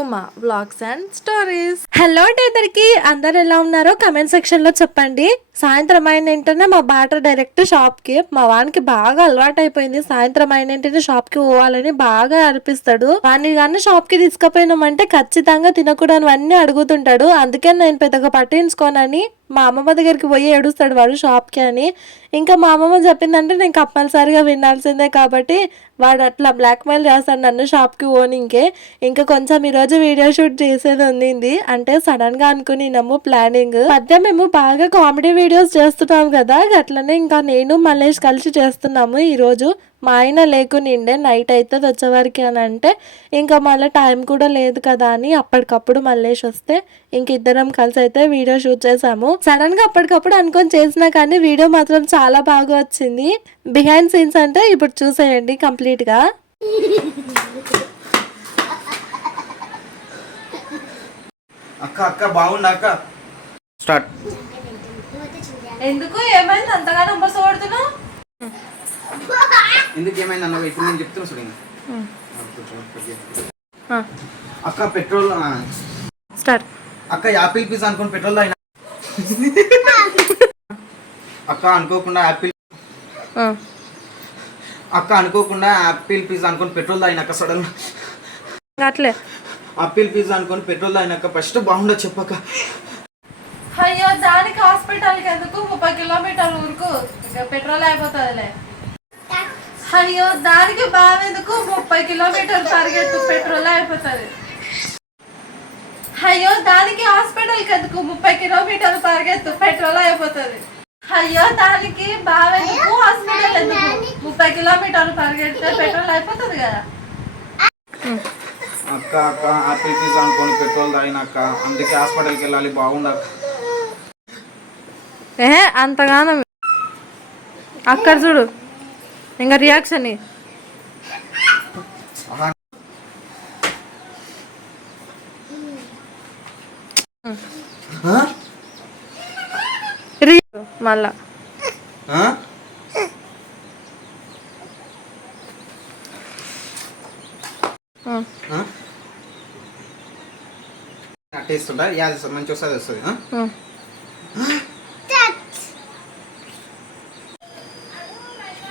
Uma vlogs and stories hello అండి అందరికి అందరు ఎలా ఉన్నారో కమెంట్ సెక్షన్లో చెప్పండి. సాయంత్రం అయిన వెంటనే మా బాట డైరెక్ట్ షాప్కి. మా వానికి బాగా అలవాటు అయిపోయింది సాయంత్రం అయిన వెంటనే షాప్కి పోవాలని బాగా అనిపిస్తాడు. వాడిని కానీ షాప్కి తీసుకుపోయినామంటే ఖచ్చితంగా తినకూడనివన్నీ అడుగుతుంటాడు. అందుకే నేను పెద్దగా పట్టించుకోనని మా అమ్మమ్మ దగ్గరికి పోయి ఏడుస్తాడు వాడు షాప్కి అని. ఇంకా మా అమ్మమ్మ చెప్పిందంటే నేను కంపల్సరిగా వినాల్సిందే కాబట్టి వాడు అట్లా బ్లాక్మెయిల్ చేస్తాడు నన్ను షాప్కి ఓనింకే ఇంకా కొంచెం ఈరోజు వీడియో షూట్ చేసేది ఉంది అంటే సడన్గా నమ్ము ప్లానింగ్. మధ్య మేము బాగా కామెడీ వీడియోస్ చేస్తున్నాం కదా అట్లనే ఇంకా నేను మల్లేష్ కలిసి చేస్తున్నాము ఈరోజు. మా ఆయన లేకునిండే నైట్ అవుతుంది వచ్చేవరకు అని అంటే ఇంకా మళ్ళీ టైం కూడా లేదు కదా అని అప్పటికప్పుడు మల్లేష్ వస్తే ఇంక ఇద్దరం కలిసి అయితే వీడియో షూట్ చేసాము సడన్గా అప్పటికప్పుడు అనుకొని చేసినా కానీ వీడియో మాత్రం చాలా బాగా వచ్చింది. బిహైండ్ సీన్స్ అంటే ఇప్పుడు చూసేయండి కంప్లీట్గా. అక్క అక్క బాగుంది అక్క? స్టార్ట్. ఎందుకు ఏమైంది? అంతగానో బస్సు కొడుతున్నావు? ఎందుకు ఏమైంది అన్న ఇప్పుడు నేను చెప్తున్నా చూడండి అక్క పెట్రోల్ స్టార్ట్. అక్క యాపిల్ పిజ్జా అనుకుని పెట్రోల్ అయినా అక్క అనుకోకుండా యాపిల్ అక్క అనుకోకుండా యాపిల్ పిజ్జా అనుకుని పెట్రోల్ అయినాక సడన్ అట్లే ఆపిల్ పిజ్జా అనుకుని పెట్రోల్ అయినాక ఫస్ట్ బాగుండదు చెప్పక్క అయ్యో దానికి హాస్పిటల్కి ఎందుకు? ముప్పై కిలోమీటర్ల ఊరుకు పెట్రోల్ అయిపోతుందిలే. అయ్యో దానికి బావెందుకు ముప్పై కిలోమీటర్లు పరిగెత్తు పెట్రోల్ అయిపోతుంది. అయ్యో దానికి హాస్పిటల్కి ఎందుకు? ముప్పై కిలోమీటర్లు పరిగెత్తు పెట్రోల్ అయిపోతుంది. అయ్యో దానికి బావెందుకు హాస్పిటల్ ఎందుకు? ముప్పై కిలోమీటర్లు పరిగెడితే పెట్రోల్ అయిపోతుంది కదా. అక్క అక్క ఆపిల్ పిజ్జా అనుకొని పెట్రోల్ తాగినాక అందుకే హాస్పిటల్కి వెళ్ళాలి బాగుండక ఏ అంతగానం. అక్కడ చూడు ఇంకా రియాక్షన్? మళ్ళా? టేస్ట్ ఉందా? యాది మంచి వస్తుంది వస్తుంది ఆ?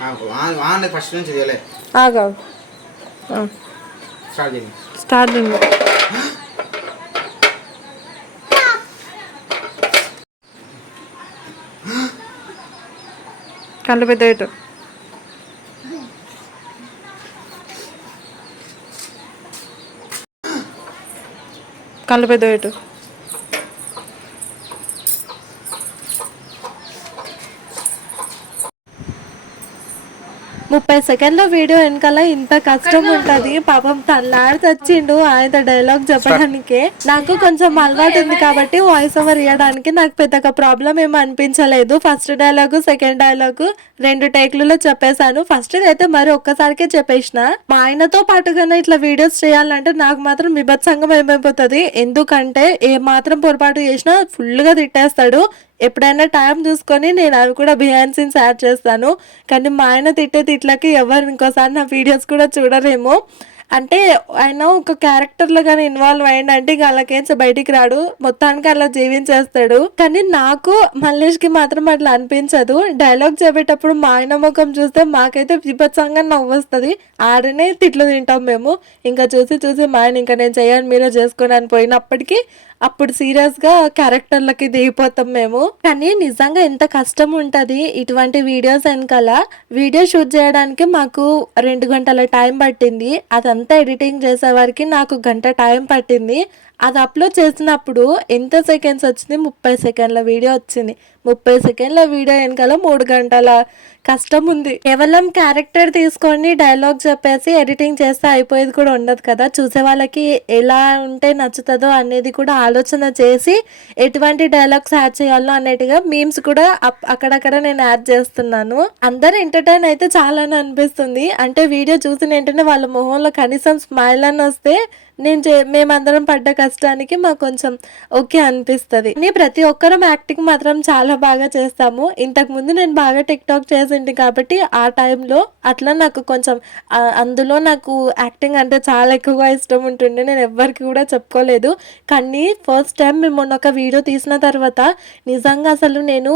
ఆగు, ఆ- ఆ అనేది ఫస్ట్ నుంచి చేయలే ఆగా. స్టార్ట్ చేయండి స్టార్టింగ్ కళ్ళు పెద్ద ఇటు కళ్ళు పెద్ద ఇటు ముప్పై సెకండ్ల వీడియో వెనకాల ఇంత కష్టం ఉంటది. పాపం తల్లాడి తెచ్చిండు ఆయన డైలాగ్ చెప్పడానికే. నాకు కొంచెం అలవాటు ఉంది కాబట్టి వాయిస్ ఓవర్ ఇవ్వడానికి నాకు పెద్దగా ప్రాబ్లం ఏమి అనిపించలేదు. ఫస్ట్ డైలాగ్ సెకండ్ డైలాగ్ రెండు టేక్లలో చెప్పేశాను. ఫస్ట్ అయితే మరి ఒక్కసారికే చెప్పేసిన. మా ఆయనతో పాటుగానే ఇట్లా వీడియోస్ చేయాలంటే నాకు మాత్రం విభత్సంగం ఏమైపోతుంది. ఎందుకంటే ఏ మాత్రం పొరపాటు చేసినా ఫుల్గా తిట్టేస్తాడు. ఎప్పుడైనా టైం చూసుకొని నేను అవి కూడా బిహైండ్ సీన్స్ యాడ్ చేస్తాను. కానీ మా ఆయన తిట్టే తిట్లకి ఎవరు ఇంకోసారి నా వీడియోస్ కూడా చూడరేమో. అంటే ఆయన ఒక క్యారెక్టర్లో కానీ ఇన్వాల్వ్ అయ్యండి. అంటే ఇక అలాకేంచి బయటికి రాడు. మొత్తానికి అలా జీవించేస్తాడు. కానీ నాకు మల్లేష్కి మాత్రం అట్లా అనిపించదు. డైలాగ్ చెప్పేటప్పుడు మా ఆయన ముఖం చూస్తే మాకైతే విభత్సంగా నవ్వు వస్తుంది ఆడనే తిట్లు తింటాం మేము. ఇంకా చూసి చూసి మా ఆయన ఇంకా నేను చేయను మీరే చేసుకుని అని పోయినప్పటికీ అప్పుడు సీరియస్గా క్యారెక్టర్లకి దిగిపోతాం మేము. కానీ నిజంగా ఎంత కష్టం ఉంటది ఇటువంటి వీడియోస్ వెనకాల. వీడియో షూట్ చేయడానికి మాకు రెండు గంటల టైం పట్టింది. అదంతా ఎడిటింగ్ చేసే వారికి నాకు గంట టైం పట్టింది. అది అప్లోడ్ చేసినప్పుడు ఎంత సెకండ్స్ వచ్చింది? ముప్పై సెకండ్ల వీడియో వచ్చింది. ముప్పై సెకండ్ల వీడియో వెనకాల మూడు గంటల కష్టం ఉంది. కేవలం క్యారెక్టర్ తీసుకొని డైలాగ్ చెప్పేసి ఎడిటింగ్ చేస్తే అయిపోయేది కూడా ఉండదు కదా. చూసే వాళ్ళకి ఎలా ఉంటే నచ్చుతుందో అనేది కూడా ఆలోచన చేసి ఎటువంటి డైలాగ్స్ యాడ్ చేయాలో అనేటిగా మీమ్స్ కూడా అప్- అక్కడక్కడ నేను యాడ్ చేస్తున్నాను. అందరు ఎంటర్టైన్ అయితే చాలానే అనిపిస్తుంది. అంటే వీడియో చూసిన వెంటనే వాళ్ళ మొహంలో కనీసం స్మైల్ అని వస్తే నేను చే మేమందరం పడ్డ కష్టానికి మాకు కొంచెం ఓకే అనిపిస్తుంది. కానీ ప్రతి ఒక్కరం యాక్టింగ్ మాత్రం చాలా బాగా చేస్తాము. ఇంతకు ముందు నేను బాగా టిక్ టాక్ కాబట్టి ఆ టైంలో అట్లా నాకు కొంచెం అందులో నాకు యాక్టింగ్ అంటే చాలా ఎక్కువగా ఇష్టం ఉంటుండే. నేను ఎవ్వరికి కూడా చెప్పుకోలేదు. కానీ ఫస్ట్ టైం మేము మొన్న ఒక వీడియో తీసిన తర్వాత నిజంగా అసలు నేను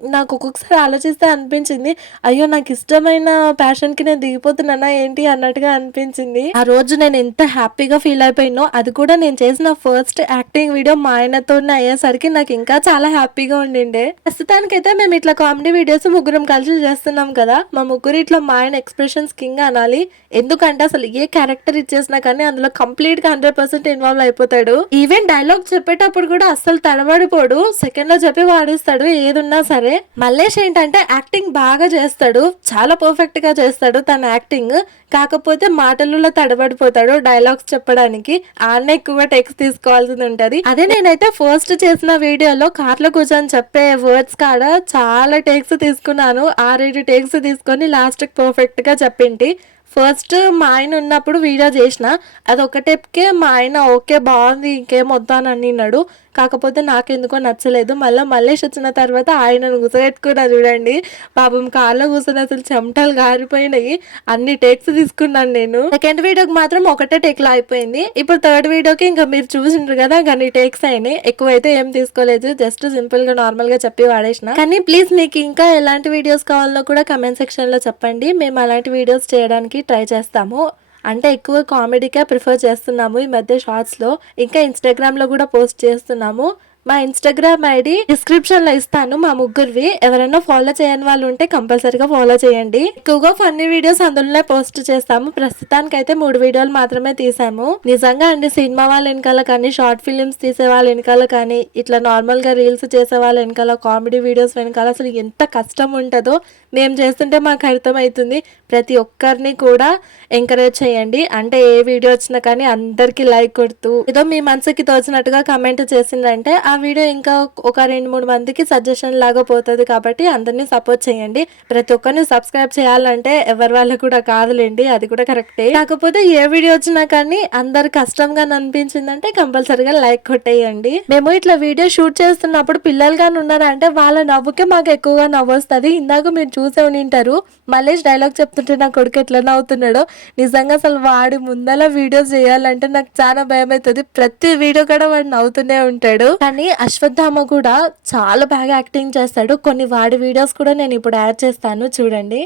నాకు ఒక్కొక్కసారి ఆలోచిస్తే అనిపించింది అయ్యో నాకు ఇష్టమైన ప్యాషన్కి నేను దిగిపోతున్నానా ఏంటి? అన్నట్టుగా అనిపించింది. ఆ రోజు నేను ఎంత హ్యాపీగా ఫీల్ అయిపోయినో అది కూడా నేను చేసిన ఫస్ట్ యాక్టింగ్ వీడియో మా ఆయనతోనే అయ్యేసరికి నాకు ఇంకా చాలా హ్యాపీగా ఉండిండే. ప్రస్తుతానికైతే మేము ఇట్లా కామెడీ వీడియోస్ ముగ్గురం కలిసి చేస్తున్నాం కదా మా ముగ్గురు ఇట్లా మా ఆయన ఎక్స్ప్రెషన్స్ కింగ్ అనాలి. ఎందుకంటే అసలు ఏ క్యారెక్టర్ ఇచ్చేసినా కానీ అందులో కంప్లీట్గా హండ్రెడ్ పర్సెంట్ ఇన్వాల్వ్ అయిపోతాడు. ఈవెన్ డైలాగ్ చెప్పేటప్పుడు కూడా అస్సలు తడబడిపోడు. సెకండ్లో చెప్పి వాడిస్తాడు ఏదున్నా సరే. మల్లేష్ ఏంటంటే యాక్టింగ్ బాగా చేస్తాడు చాలా పర్ఫెక్ట్గా చేస్తాడు తన యాక్టింగ్ కాకపోతే మాటలలో తడబడిపోతాడు డైలాగ్స్ చెప్పడానికి. ఆడనే ఎక్కువ టెక్స్ట్ తీసుకోవాల్సి ఉంటది. అదే నేనైతే ఫస్ట్ చేసిన వీడియోలో కార్లో కూర్చొని చెప్పే వర్డ్స్ కాడ చాలా టేక్స్ తీసుకున్నాను. ఆరేడు టేక్స్ తీసుకొని లాస్ట్ పర్ఫెక్ట్గా చెప్పింటి. ఫస్ట్ మా ఆయన ఉన్నప్పుడు వీడియో చేసిన అది ఒక టెప్కే మా ఆయన ఓకే బాగుంది ఇంకేం వద్దా అని అన్నాడు కాకపోతే నాకెందుకో నచ్చలేదు. మళ్ళీ మల్లేష్ వచ్చిన తర్వాత ఆయనను గుసగెట్టుకున్నా చూడండి. పాపం కార్లో కూర్చొని అసలు చెమటలు గారిపోయినాయి. అన్ని టేక్స్ తీసుకున్నాను నేను. సెకండ్ వీడియోకి మాత్రం ఒకటే టేక్లో అయిపోయింది. ఇప్పుడు థర్డ్ వీడియోకి ఇంకా మీరు చూసిండ్రు కదా కానీ టేక్స్ అయినాయి. ఎక్కువైతే ఏం తీసుకోలేదు. జస్ట్ సింపుల్గా నార్మల్గా నార్మల్గా చెప్పి వాడేసిన. కానీ ప్లీజ్ మీకు ఇంకా ఎలాంటి వీడియోస్ కావాలో కూడా కమెంట్ సెక్షన్లో చెప్పండి. మేము అలాంటి వీడియోస్ చేయడానికి ట్రై చేస్తాము. అంటే ఎక్కువ కామెడీకే ప్రిఫర్ చేస్తున్నాము ఈ మధ్య షార్ట్స్లో. ఇంకా ఇన్స్టాగ్రామ్లో కూడా పోస్ట్ చేస్తున్నాము. మా ఇన్స్టాగ్రామ్ ఐడి డిస్క్రిప్షన్లో ఇస్తాను మా ముగ్గురివి. ఎవరైనా ఫాలో చేయని వాళ్ళు ఉంటే కంపల్సరీగా ఫాలో చేయండి. ఎక్కువగా ఫన్నీ వీడియోస్ అందులోనే పోస్ట్ చేస్తాము. ప్రస్తుతానికి అయితే మూడు వీడియోలు మాత్రమే తీసాము. నిజంగా అండి సినిమా వాళ్ళ వెనకాల కానీ షార్ట్ ఫిలిమ్స్ తీసే వాళ్ళ వెనకాల కానీ ఇట్లా నార్మల్గా రీల్స్ చేసే వాళ్ళ వెనకాల కామెడీ వీడియోస్ వెనకాల అసలు ఎంత కష్టం ఉంటుందో మేము చేస్తుంటే మాకు అర్థమవుతుంది. ప్రతి ఒక్కరిని కూడా ఎంకరేజ్ చేయండి. అంటే ఏ వీడియో వచ్చినా కానీ అందరికీ లైక్ కొడుతూ ఏదో మీ మనసుకి తోచినట్టుగా కమెంట్ చేసిందంటే ఆ వీడియో ఇంకా ఒక రెండు మూడు మందికి సజెషన్ లాగా పోతుంది కాబట్టి అందరినీ సపోర్ట్ చేయండి. ప్రతి ఒక్కరిని సబ్స్క్రైబ్ చేయాలంటే ఎవరి వాళ్ళకి కూడా కాదులేండి అది కూడా కరెక్టే కాకపోతే ఏ వీడియో వచ్చినా కానీ అందరు కష్టంగా అనిపించిందంటే కంపల్సరీగా లైక్ కొట్టేయండి. మేము ఇట్లా వీడియో షూట్ చేస్తున్నప్పుడు పిల్లలు కానీ ఉన్నారంటే వాళ్ళ నవ్వుకే మాకు ఎక్కువగా నవ్వు వస్తుంది. ఇందాక మీరు చూసే ఉంటారు. మలేష్ డైలాగ్ చెప్తుంటే నా కొడుకు ఎట్లా నవ్వుతున్నాడో. నిజంగా అసలు వాడి ముందల వీడియోస్ చేయాలంటే నాకు చాలా భయం అవుతుంది ప్రతి వీడియో కూడా వాడు నవ్వుతూనే ఉంటాడు. కానీ అశ్వత్థామ కూడా చాలా బాగా యాక్టింగ్ చేస్తాడు. కొన్ని వాడి వీడియోస్ కూడా నేను ఇప్పుడు యాడ్ చేస్తాను. చూడండి.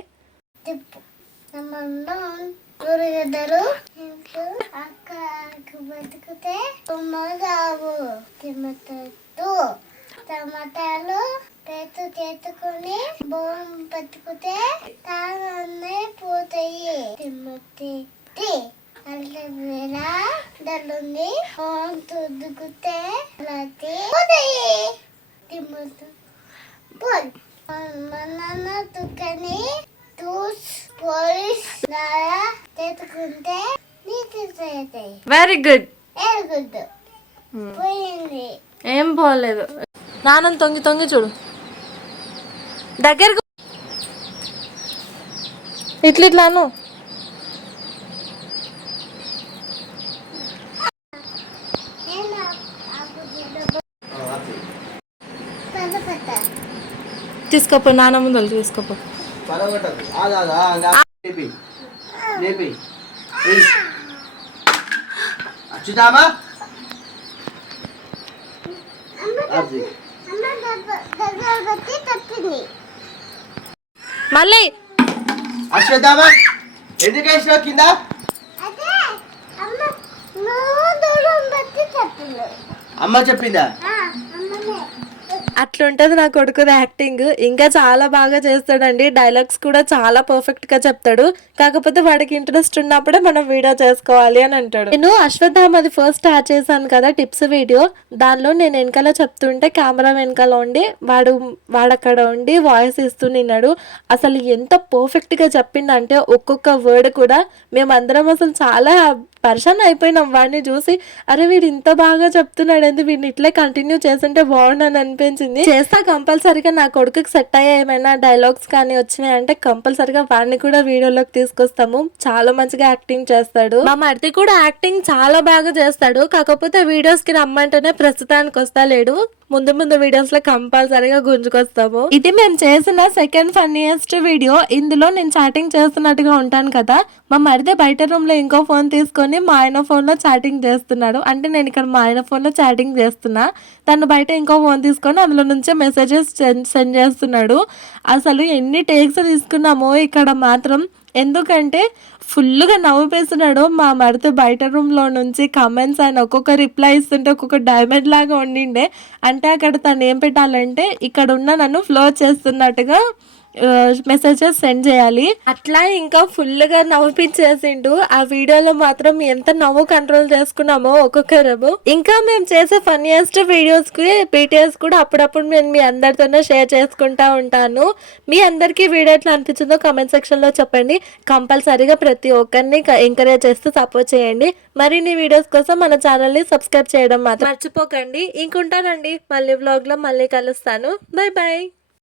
తిప్పు ఇంట్లో అక్క బతికితే బతుకుతే ఉమ్మగావు తిమ్మతూ టమాటాలు చేతు చేతుకొని బోన్ బతికితే తాగన్నే పోతాయి. తిమ్మతి దల్లుంది తుద్దుకుతే పోల్ మన తుక్కని టూస్ పోలీస్ ద్వారా తెచ్చుకుంటే నీకు వెరీ గుడ్ ఎరుగుద్దు పోయింది. ఏం పోలేదు. నాన్న తొంగి తొంగి చూడు. దగ్గరకు ఇట్లా ఇట్లాను నేను పెద్ద పెద్ద తీసుకోపో నాన్న ముందలు తీసుకోపో పడగొట్టదు ఆగా ఆగా లేపి లేపి ఏయ్. అచ్చుతామా అది తీసుకోపో నాన్న ముందు తీసుకోపో అచ్చుదామా మళ్ళీ అశ్వద్ధామా ఎందుకు కింద అమ్మ చెప్పిందా అట్లుంటది నా కొడుకుది యాక్టింగ్. ఇంకా చాలా బాగా చేస్తాడండి. డైలాగ్స్ కూడా చాలా పర్ఫెక్ట్గా చెప్తాడు. కాకపోతే వాడికి ఇంట్రెస్ట్ ఉన్నప్పుడే మనం వీడియో చేసుకోవాలి అని అంటాడు. నేను అశ్వత్థామది ఫస్ట్ యాడ్ చేశాను కదా టిప్స్ వీడియో దానిలో నేను వెనకాల చెప్తుంటే కెమెరా వెనకాల ఉండి వాడు వాడక్కడ ఉండి వాయిస్ ఇస్తూ నిన్నాడు. అసలు ఎంత పర్ఫెక్ట్గా చెప్పిందంటే ఒక్కొక్క వర్డ్ కూడా మేమందరం అసలు చాలా పర్షన్ అయిపోయినాం వాడిని చూసి. అరే వీడు ఇంత బాగా చెప్తున్నాడు ఏంది వీడిని ఇట్లే కంటిన్యూ చేస్తుంటే బాగుండని అనిపించింది. అనిపించింది చేస్తా కంపల్సరీగా నా కొడుకుకి సెట్ అయ్యే ఏమైనా డైలాగ్స్ కానీ వచ్చినాయి అంటే కంపల్సరీగా వాడిని కూడా వీడియోలోకి తీసుకొస్తాము. చాలా మంచిగా యాక్టింగ్ చేస్తాడు. మా మరిది కూడా యాక్టింగ్ చాలా బాగా చేస్తాడు. కాకపోతే వీడియోస్కి రమ్మంటేనే ప్రస్తుతానికి వస్తలేడు ముందు ముందు వీడియోస్లో కంపల్సరీగా గుంజుకొస్తాము. ఇది మేము చేసిన సెకండ్ ఫన్నీయెస్ట్ వీడియో ఇందులో నేను చాటింగ్ చేస్తున్నట్టుగా ఉంటాను కదా. మా మరిది బయట రూమ్లో ఇంకో ఫోన్ తీసుకొని మా ఆయన ఫోన్లో చాటింగ్ చేస్తున్నాడు. అంటే నేను ఇక్కడ మా ఆయన ఫోన్లో చాటింగ్ చేస్తున్నా. తను బయట ఇంకో ఫోన్ తీసుకొని అందులో నుంచే మెసేజెస్ సెండ్ చేస్తున్నాడు. అసలు ఎన్ని టేక్స్ తీసుకున్నామో ఇక్కడ మాత్రం ఎందుకంటే ఫుల్గా నవ్వుపేస్తున్నాడు మా మరిది బయట రూమ్లో నుంచి కమెంట్స్ ఆయన ఒక్కొక్క రిప్లై ఇస్తుంటే ఒక్కొక్క డైమండ్ లాగా ఉండిండే. అంటే అక్కడ తను ఏం పెట్టాలంటే ఇక్కడ ఉన్న నన్ను ఫ్లో చేస్తున్నట్టుగా మెసేజెస్ సెండ్ చేయాలి. అట్లా ఇంకా ఫుల్గా నవ్విపించేసిండు. ఆ వీడియోలో మాత్రం ఎంత నవ్వు కంట్రోల్ చేసుకున్నామో ఒక్కొక్కరము ఇంకా మేము చేసే ఫన్నీయెస్ట్ వీడియోస్కి బీటీఎస్ కూడా అప్పుడప్పుడు నేను మీ అందరితోనే షేర్ చేసుకుంటా ఉంటాను. మీ అందరికీ వీడియో ఎట్లా అనిపించిందో కామెంట్ సెక్షన్లో చెప్పండి. కంపల్సరీగా ప్రతి ఒక్కరిని ఎంకరేజ్ చేస్తూ సపోర్ట్ చేయండి. మరిన్ని వీడియోస్ కోసం మన ఛానల్ని సబ్స్క్రైబ్ చేయడం మాత్రం మర్చిపోకండి. ఇంకుంటానండి. మళ్ళీ వ్లాగ్లో మళ్ళీ కలుస్తాను. Bye bye